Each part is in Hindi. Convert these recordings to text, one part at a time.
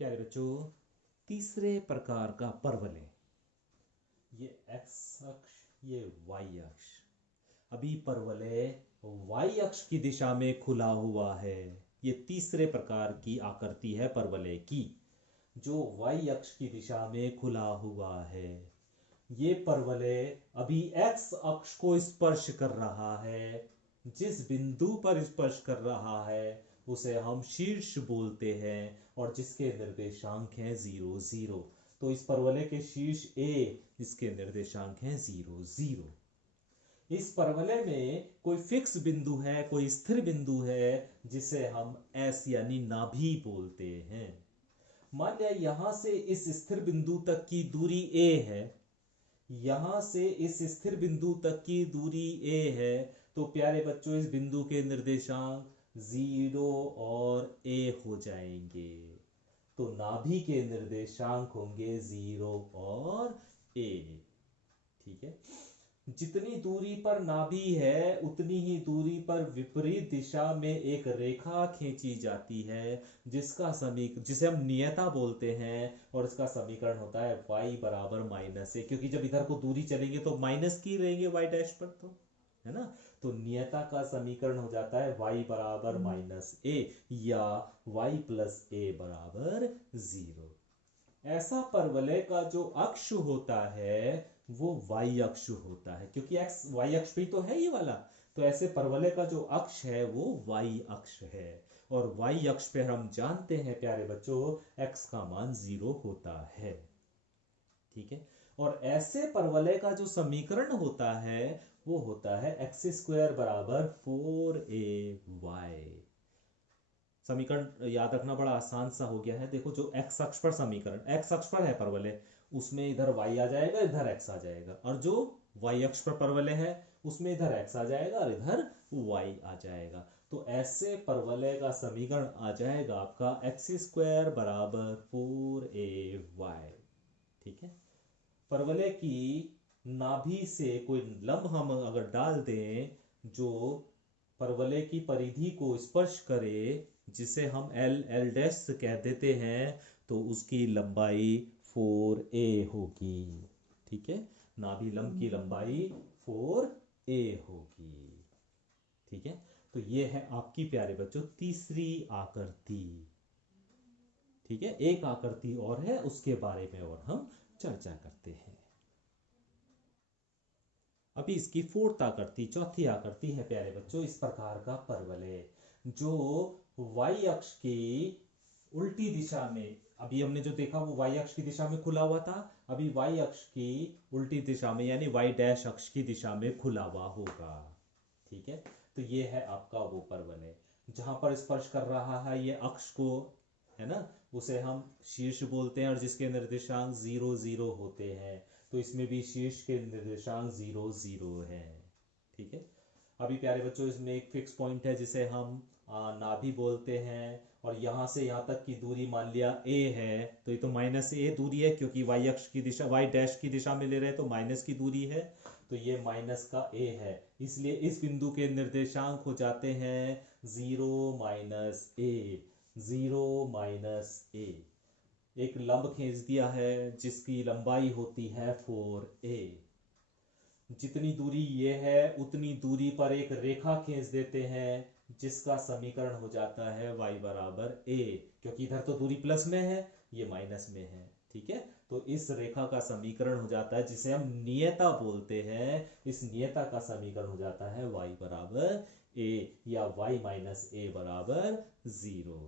प्यारे बच्चों, तीसरे प्रकार का परवलय, ये एक्स अक्ष, ये वाई अक्ष। अभी परवलय वाई अक्ष की दिशा में खुला हुआ है। ये तीसरे प्रकार की आकृति है परवलय की, जो वाई अक्ष की दिशा में खुला हुआ है। ये परवलय अभी एक्स अक्ष को स्पर्श कर रहा है। जिस बिंदु पर स्पर्श कर रहा है उसे हम शीर्ष बोलते हैं और जिसके निर्देशांक हैं 0 0। तो इस परवलय के शीर्ष ए, जिसके निर्देशांक हैं 0 0। इस परवलय में कोई फिक्स बिंदु है, कोई स्थिर बिंदु है, जिसे हम एस यानी नाभि बोलते हैं। मान लिया यहां से इस स्थिर बिंदु तक की दूरी ए है, यहां से इस स्थिर बिंदु तक की दूरी ए है। तो प्यारे बच्चों, इस बिंदु के निर्देशांक 0 और ए हो जाएंगे। तो नाभि के निर्देशांक होंगे 0 और ए। ठीक है, जितनी दूरी पर नाभि है उतनी ही दूरी पर विपरीत दिशा में एक रेखा खींची जाती है, जिसे हम नियता बोलते हैं। और इसका समीकरण होता है y बराबर माइनस ए, क्योंकि जब इधर को दूरी चलेंगे तो माइनस की रहेंगे y डैश पर, तो है ना। तो नियता का समीकरण हो जाता है y बराबर माइनस ए या y प्लस ए बराबर 0। ऐसा परवलय का जो अक्ष होता है वो y अक्ष होता है, क्योंकि x y अक्ष भी तो है ये वाला। तो ऐसे परवलय का जो अक्ष है वो y अक्ष है। और y अक्ष पे हम जानते हैं प्यारे बच्चों, x का मान 0 होता है। ठीक है, और ऐसे परवलय का जो समीकरण होता है वो होता है एक्स स्क्वायर बराबर 4ay। समीकरण याद रखना बड़ा आसान सा हो गया है। देखो, जो एक्स अक्ष पर समीकरण, एक्स अक्ष पर है परवलय, उसमें इधर y आ जाएगा, इधर x आ जाएगा। और जो y अक्ष पर परवलय है उसमें इधर x आ जाएगा और इधर y आ जाएगा। तो ऐसे परवलय का समीकरण आ जाएगा आपका एक्स स्क्वायर बराबर 4ay। ठीक है, परवलय की नाभि से कोई लंब हम अगर डाल दें जो परवलय की परिधि को स्पर्श करे, जिसे हम एल एल डैश कह देते हैं, तो उसकी लंबाई 4a होगी। ठीक है, नाभि लंब की लंबाई 4a होगी। ठीक है, तो ये है आपकी प्यारे बच्चों तीसरी आकृति। ठीक है, एक आकृति और है, उसके बारे में और हम चर्चा करते हैं। अभी इसकी फोर्थ आकृति, चौथी आकृति है प्यारे बच्चों इस प्रकार का परवलय, जो y अक्ष की उल्टी दिशा में, अभी हमने जो देखा वो y अक्ष की दिशा में खुला हुआ था, अभी y अक्ष की उल्टी दिशा में यानी y डैश अक्ष की दिशा में खुला हुआ होगा। ठीक है, तो ये है आपका वो परवलय जहां पर स्पर्श कर रहा है ये अक्ष को, है ना, उसे हम शीर्ष बोलते हैं और जिसके निर्देशांक 0 0 होते हैं। तो इसमें भी शीर्ष के निर्देशांक 0 0 है। ठीक है, अभी प्यारे बच्चों इसमें एक फिक्स पॉइंट है जिसे हम नाभि बोलते हैं। और यहां से यहां तक की दूरी मान लिया a है, तो ये तो माइनस ए दूरी है, क्योंकि y अक्ष की दिशा, y डैश की दिशा में ले रहे हैं तो माइनस की दूरी है। तो ये माइनस का a है, इसलिए इस बिंदु के निर्देशांक हो जाते हैं 0 माइनस ए, 0 माइनस ए। एक लंब खींच दिया है जिसकी लंबाई होती है 4a। जितनी दूरी ये है उतनी दूरी पर एक रेखा खींच देते हैं जिसका समीकरण हो जाता है y बराबर a, क्योंकि इधर तो दूरी प्लस में है, ये माइनस में है। ठीक है, तो इस रेखा का समीकरण हो जाता है जिसे हम नियता बोलते हैं, इस नियता का समीकरण हो जाता है y बराबर a या y माइनस a बराबर 0।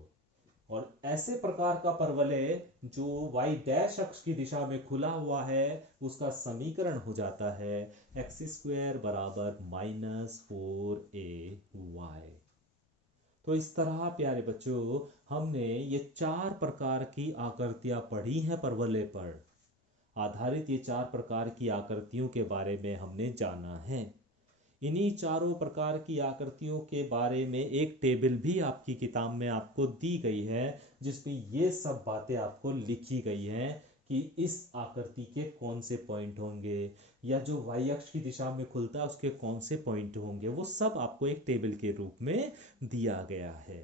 और ऐसे प्रकार का परवलय जो y डैश अक्ष की दिशा में खुला हुआ है उसका समीकरण हो जाता है एक्स स्क्वायर बराबर माइनस 4ay। तो इस तरह प्यारे बच्चों हमने ये 4 प्रकार की आकृतियां पढ़ी हैं परवलय पर आधारित। ये 4 प्रकार की आकृतियों के बारे में हमने जाना है। इन्हीं चारों प्रकार की आकृतियों के बारे में एक टेबल भी आपकी किताब में आपको दी गई है, जिसमें ये सब बातें आपको लिखी गई हैं कि इस आकृति के कौन से पॉइंट होंगे, या जो y अक्ष की दिशा में खुलता है उसके कौन से पॉइंट होंगे, वो सब आपको एक टेबल के रूप में दिया गया है।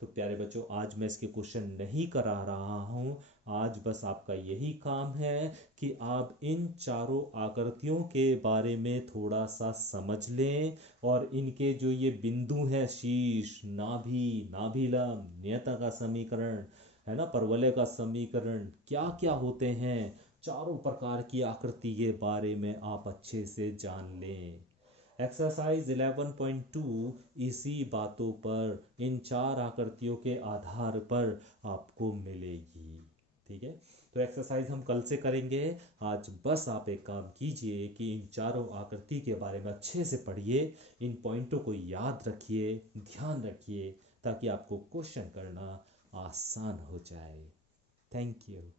तो प्यारे बच्चों आज मैं इसके क्वेश्चन नहीं करा रहा हूँ। आज बस आपका यही काम है कि आप इन चारों आकृतियों के बारे में थोड़ा सा समझ लें और इनके जो ये बिंदु हैं, शीर्ष, नाभि, नाभिलम, नियता का समीकरण है ना, परवलय का समीकरण, क्या क्या होते हैं, चारों प्रकार की आकृति के बारे में आप अच्छे से जान लें। एक्सरसाइज 11.2 इसी बातों पर, इन चार आकृतियों के आधार पर आपको मिलेगी। ठीक है, तो एक्सरसाइज हम कल से करेंगे। आज बस आप एक काम कीजिए कि इन चारों आकृति के बारे में अच्छे से पढ़िए, इन पॉइंटों को याद रखिए, ध्यान रखिए, ताकि आपको क्वेश्चन करना आसान हो जाए। Thank you.